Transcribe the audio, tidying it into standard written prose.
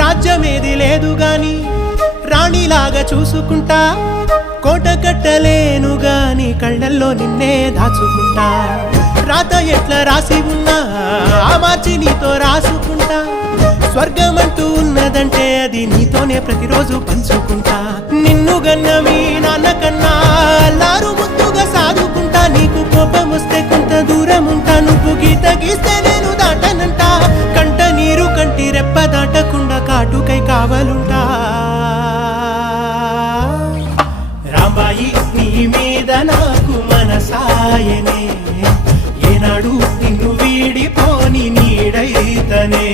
రాజ్యమేది లేదు గాని రాణిలాగా చూసుకుంటా, కోట కట్టలేను గాని కళ్ళల్లో నిన్నే దాచుకుంటా. రాత ఎట్లా రాసి ఉన్నా ఆ మార్చి నీతో రాసుకుంటా. స్వర్గమంటూ ఉన్నదంటే అది నీతోనే ప్రతిరోజు పంచుకుంటా. నిన్ను గన్న మీ నాన్న కన్నా అల్లారు ముద్దుగా సాదుకుంటా. నీకు కోపం వస్తే కొంత దూరం ఉంటా, నువ్వు గీత గీస్తే నేను దాటనంట. కంట నీరు కంటి రెప్ప దాటకుండా కాటుకై కావలుంటా. రాంబాయి నీ మీద నాకు మనసాయనే, ఏనాడు నిన్ను వీడిపోని నీడైతనే.